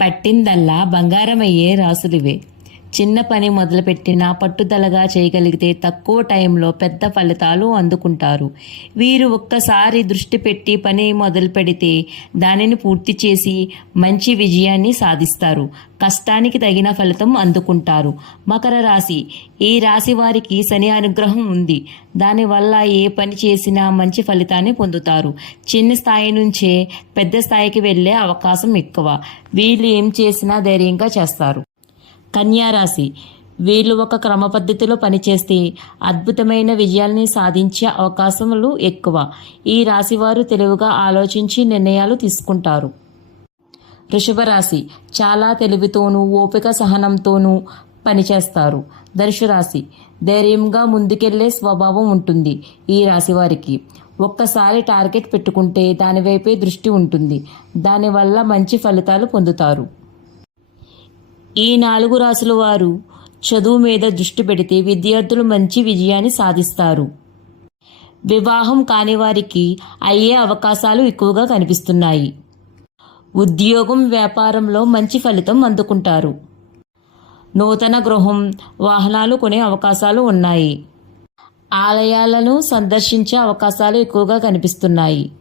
పట్టిందల్లా బంగారమయ్యే రాసులివే. చిన్న పని మొదలుపెట్టినా పట్టుదలగా చేయగలిగితే తక్కువ టైంలో పెద్ద ఫలితాలు అందుకుంటారు. వీరు ఒక్కసారి దృష్టి పెట్టి పని మొదలు పెడితే దానిని పూర్తి చేసి మంచి విజయాన్ని సాధిస్తారు. కష్టానికి తగిన ఫలితం అందుకుంటారు. మకర రాశి. ఈ రాశి వారికి శని అనుగ్రహం ఉంది. దానివల్ల ఏ పని చేసినా మంచి ఫలితాన్ని పొందుతారు. చిన్న స్థాయి నుంచే పెద్ద స్థాయికి వెళ్ళే అవకాశం ఎక్కువ. వీళ్ళు ఏం చేసినా ధైర్యంగా చేస్తారు. కన్యా రాశి వీళ్ళు ఒక క్రమ పద్ధతిలో పనిచేస్తే అద్భుతమైన విజయాల్ని సాధించే అవకాశములు ఎక్కువ. ఈ రాశి వారు తెలివిగా ఆలోచించి నిర్ణయాలు తీసుకుంటారు. వృషభ రాశి చాలా తెలివితోనూ ఓపిక సహనంతోనూ పనిచేస్తారు. ధనుసు రాశి ధైర్యంగా ముందుకెళ్ళే స్వభావం ఉంటుంది ఈ రాశి వారికి ఒక్కసారి టార్గెట్ పెట్టుకుంటే దానివైపే దృష్టి ఉంటుంది. దానివల్ల మంచి ఫలితాలు పొందుతారు. ఈ నాలుగు రాసుల వారు చదువు మీద దృష్టి పెడితే విద్యార్థులు మంచి విజయాన్ని సాధిస్తారు. వివాహం కాని వారికి అయ్యే అవకాశాలు ఎక్కువగా కనిపిస్తున్నాయి. ఉద్యోగం వ్యాపారంలో మంచి ఫలితం అందుకుంటారు. నూతన గృహం వాహనాలు కొనే అవకాశాలు ఉన్నాయి. ఆలయాలను సందర్శించే అవకాశాలు ఎక్కువగా కనిపిస్తున్నాయి.